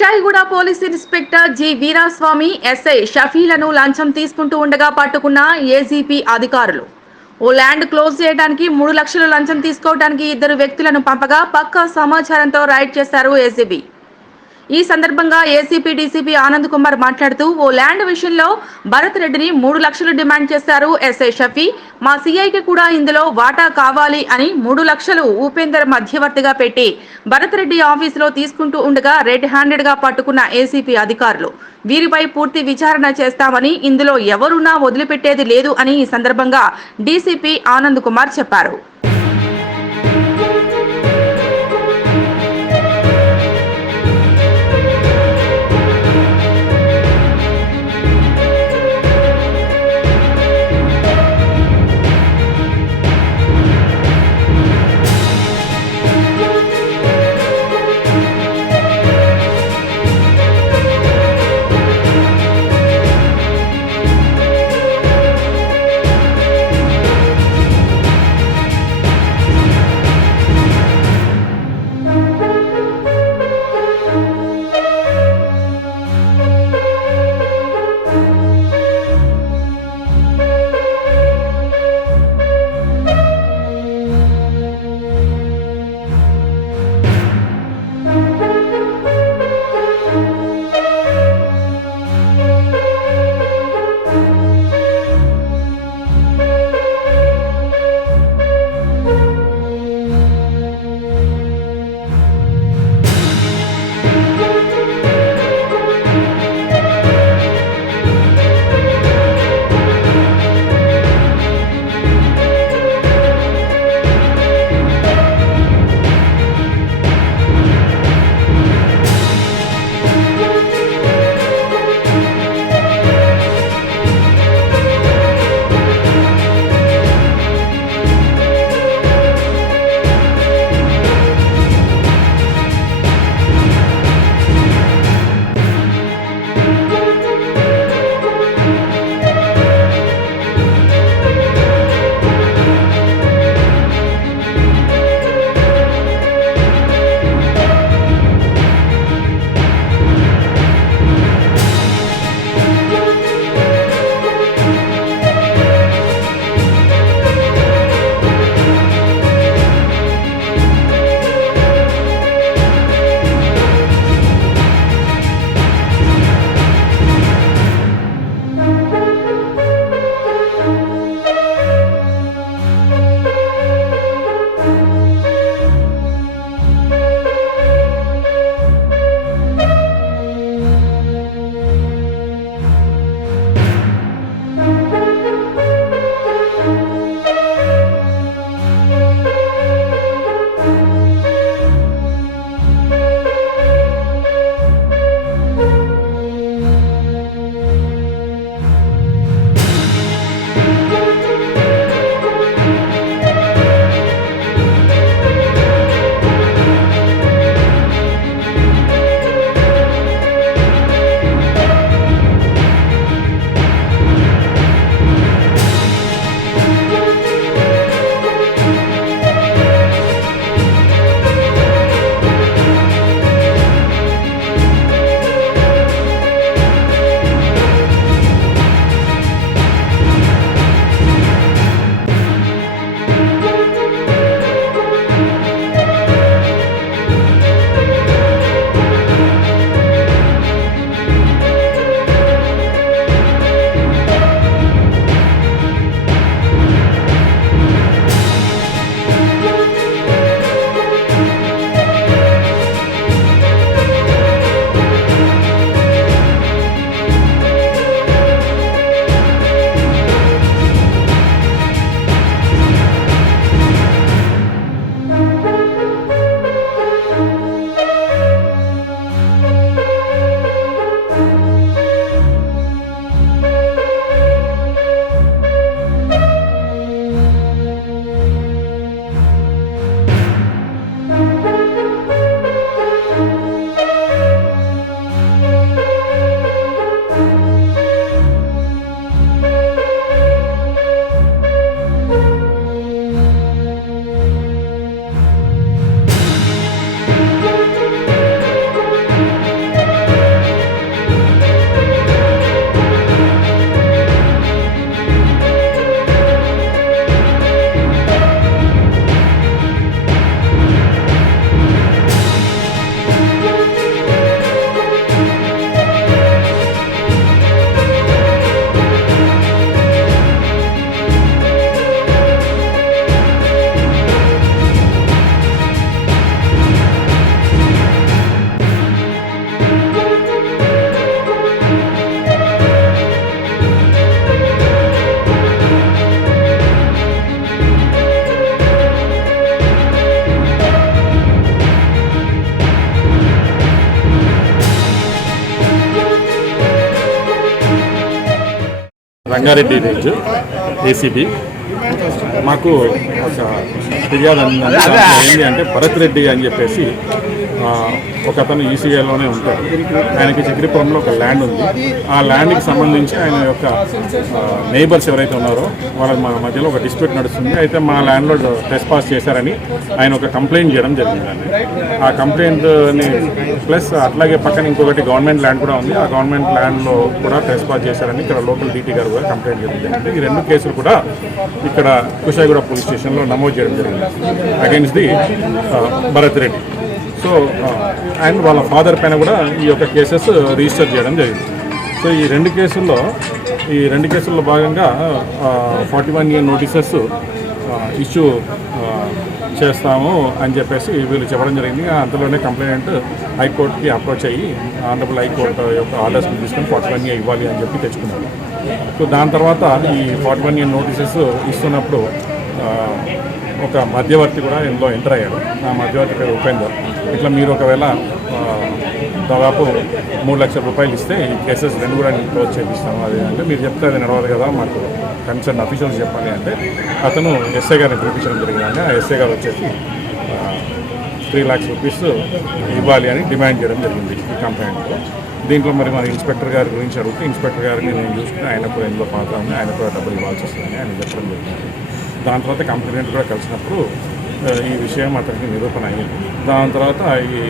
Kushaiguda police inspector G Veeraswamy SI షఫీలను లంచం తీసుకుంటూ ఉండగా పట్టుకున్న ఏసీపీ అధికారులు. ఓ ల్యాండ్ క్లోజ్ చేయడానికి 3 లక్షలు లంచం తీసుకోవడానికి ఇద్దరు వ్యక్తులను పంపగా పక్కా సమాచారంతో రైడ్ చేశారు ఏసీబీ. ఈ సందర్భంగా ఏసీపీ డీసీపీ ఆనంద్ కుమార్ మాట్లాడుతూ ఓ ల్యాండ్ విషయంలో భరత్ రెడ్డిని 3 లక్షలు డిమాండ్ చేశారు ఎస్ఐ షఫీ. మా సీఐకి కూడా ఇందులో వాటా కావాలి అని 3 లక్షలు ఉపేందర్ మధ్యవర్తిగా పెట్టి భరత్ రెడ్డి ఆఫీసులో తీసుకుంటూ ఉండగా రెడ్ హ్యాండెడ్ గా పట్టుకున్న ఏసీపీ అధికారులు. వీరిపై పూర్తి విచారణ చేస్తామని, ఇందులో ఎవరున్నా వదిలిపెట్టేది లేదు అని ఈ సందర్భంగా డీసీపీ ఆనంద్ కుమార్ చెప్పారు. Rangareddy range ACB. మాకు ఒక ఫిర్యాదు అందిందంటే ఏంటి అంటే భరత్ రెడ్డి అని చెప్పేసి ఒక అతను ఈసీఐలోనే ఉంటాడు. ఆయనకి చక్రీపురంలో ఒక ల్యాండ్ ఉంది. ఆ ల్యాండ్కి సంబంధించి ఆయన యొక్క నైబర్స్ ఎవరైతే ఉన్నారో వాళ్ళ మా మధ్యలో ఒక డిస్ప్యూట్ నడుస్తుంది. అయితే మా ల్యాండ్లో ట్రెస్పాస్ చేశారని ఆయన ఒక కంప్లైంట్ చేయడం జరిగిందండి. ఆ కంప్లైంట్ని ప్లస్ అట్లాగే పక్కన ఇంకొకటి గవర్నమెంట్ ల్యాండ్ కూడా ఉంది. ఆ గవర్నమెంట్ ల్యాండ్లో కూడా ట్రెస్పాస్ చేశారని ఇక్కడ లోకల్ డీటీ గారు కూడా కంప్లైంట్ చేయడం జరిగింది. ఈ రెండు కేసులు కూడా ఇక్కడ కుషాయిగూడ పోలీస్ స్టేషన్లో నమోదు చేయడం జరిగింది against the Bharat Reddy. So and వాళ్ళ ఫాదర్ పైన కూడా ఈ యొక్క కేసెస్ రిజిస్టర్ చేయడం జరిగింది. సో ఈ రెండు కేసుల్లో భాగంగా 41A నోటీసెస్ ఇష్యూ చేస్తాము అని చెప్పేసి వీళ్ళు చెప్పడం జరిగింది. అంతలోనే కంప్లైంట్ హైకోర్టుకి అప్రోచ్ అయ్యి ఆనరబుల్ హైకోర్టు యొక్క ఆర్డర్స్ని తీసుకొని 41A ఇవ్వాలి అని చెప్పి తెచ్చుకున్నారు. సో దాని తర్వాత ఈ 41A నోటీసెస్ ఇస్తున్నప్పుడు ఒక మధ్యవర్తి కూడా ఇందులో ఎంటర్ అయ్యాడు. ఆ మధ్యవర్తి పేరు ఉపేందర్. ఇట్లా మీరు ఒకవేళ దాదాపు 3 లక్షల రూపాయలు ఇస్తే ఈ కేసెస్ రెండు కూడా నేను క్లోజ్ చేపిస్తాను. అది అంటే మీరు చెప్తే అది నడవదు కదా, మాకు కన్సర్న్ అఫీషియల్స్ చెప్పాలి అంటే అతను ఎస్ఐ గారిని పిలిపించడం జరిగింది. ఆ ఎస్ఐ గారు వచ్చేసి 3 lakhs రూపీస్ ఇవ్వాలి అని డిమాండ్ చేయడం జరిగింది ఈ కంప్లైంట్లో. దీంట్లో మరి మన ఇన్స్పెక్టర్ గారి గురించి అడిగితే ఇన్స్పెక్టర్ గారిని నేను చూసుకుని ఆయనకు ఎందులో పాత్ర ఉంది, ఆయన కూడా డబ్బులు ఇవ్వాల్సి వస్తుందని ఆయన చెప్పడం జరిగింది. దాని తర్వాత కంప్లైంట్ కూడా కలిసినప్పుడు ఈ విషయం అతనికి నిరూపణ అయ్యింది. దాని తర్వాత ఈ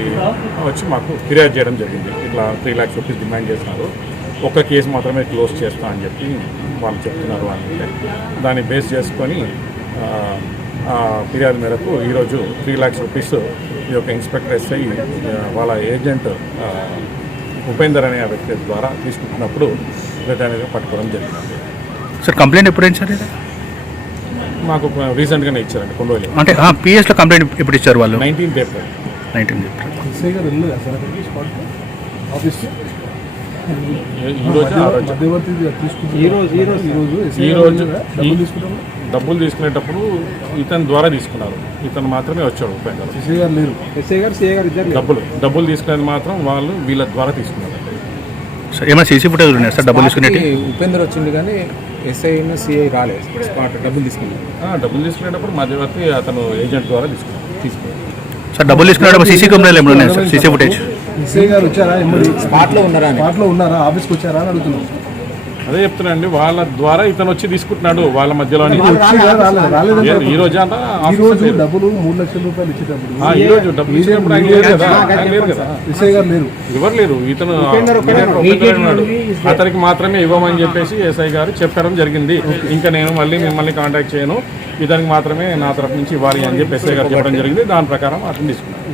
వచ్చి మాకు ఫిర్యాదు చేయడం జరిగింది. ఇట్లా 3 lakhs రూపీస్ డిమాండ్ చేస్తున్నారు, ఒక కేసు మాత్రమే క్లోజ్ చేస్తా అని చెప్పి వాళ్ళు చెప్తున్నారు అంటే దాన్ని బేస్ చేసుకొని ఫిర్యాదు మేరకు ఈరోజు 3 lakhs రూపీస్ ఈ యొక్క ఇన్స్పెక్టర్ ఎస్ఐ వాళ్ళ ఏజెంట్ ఉపేందర్ అనే వ్యక్తి ద్వారా తీసుకుంటున్నప్పుడు రిటర్న్గా పట్టుకోవడం జరిగింది. సార్ కంప్లైంట్ ఎప్పుడైంది సార్? ఇది మాకు రీసెంట్గానే ఇచ్చారండి, కొన్ని రోజులు. అంటే పిఎస్లో కంప్లైంట్ ఎప్పుడు ఇచ్చారు వాళ్ళు? 19th April. 19th April. డబ్బులు తీసుకునేటప్పుడు ఇతని ద్వారా తీసుకున్నారు. ఇతను మాత్రమే వచ్చాడు ఉపేందర్. డబ్బులు తీసుకునేది మాత్రం వాళ్ళు వీళ్ళ ద్వారా తీసుకున్నారు. సార్ ఏమైనా సీసీ ఫుటేజ్ ఉన్నాయి సార్ డబ్బులు తీసుకునేది? ఉపేందర్ వచ్చింది కానీ ఎస్ఐ సిఐ రాలేదు. స్పాట్ డబ్బులు తీసుకునేటప్పుడు మధ్యవర్తి అతను ఏజెంట్ ద్వారా తీసుకున్నారు. సార్ డబ్బులు తీసుకునేటప్పుడు సీసీ కెమెరాలు ఏమైనా ఉన్నాయి సార్? సీసీ ఫుటేజ్ ఎస్ఐ గారు వచ్చారా? స్పాట్లో ఉన్నారా? ఆఫీస్కి వచ్చారా అని అడుగుతున్నాం. అదే చెప్తున్నాండి, వాళ్ళ ద్వారా ఇతను వచ్చి తీసుకుంటున్నాడు వాళ్ళ మధ్యలో. ఈ రోజు డబ్బులు 3 లక్షల రూపాయలు ఇచ్చేటప్పుడు ఎవరు లేరు, ఇతను ఉన్నాడు. అతనికి మాత్రమే ఇవ్వమని చెప్పేసి ఎస్ఐ గారు చెప్పడం జరిగింది. ఇంకా నేను మళ్ళీ మిమ్మల్ని కాంటాక్ట్ చేయను, ఇతనికి మాత్రమే నా తరఫు నుంచి ఇవ్వాలి అని చెప్పి ఎస్ఐ గారు చెప్పడం జరిగింది. దాని ప్రకారం అతను తీసుకున్నాను.